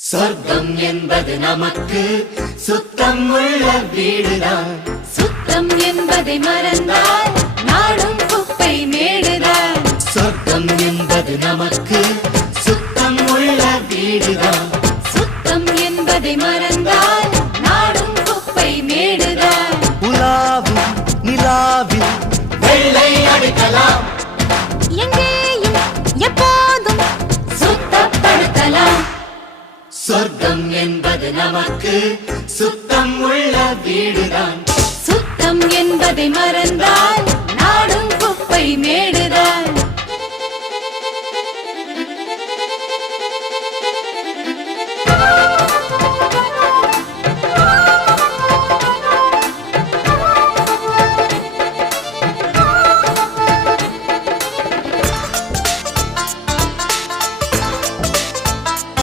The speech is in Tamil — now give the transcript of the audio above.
சொர்க்கம் என்பது நமக்கு சுத்தம் உள்ள வீடுதான். சுத்தம் என்பதை மறந்தால் நாடும் குப்பை மேடுதான். சொர்க்கம் என்பது நமக்கு சுத்தம் உள்ள வீடுதான். சுத்தம் என்பதை மறந்தால் நாடும் குப்பை மேடுதான். உலாவும் நிலாவில் வெள்ளை அடிக்கலாம். எங்கேயும் எப்போதும் சுத்தப்படுத்தலாம். சொர்க்கம் என்பது நமக்கு சுத்தம் உள்ள வீடுதான். சுத்தம் என்பதை மறந்தால் நாடும் குப்பை மேடுதான்.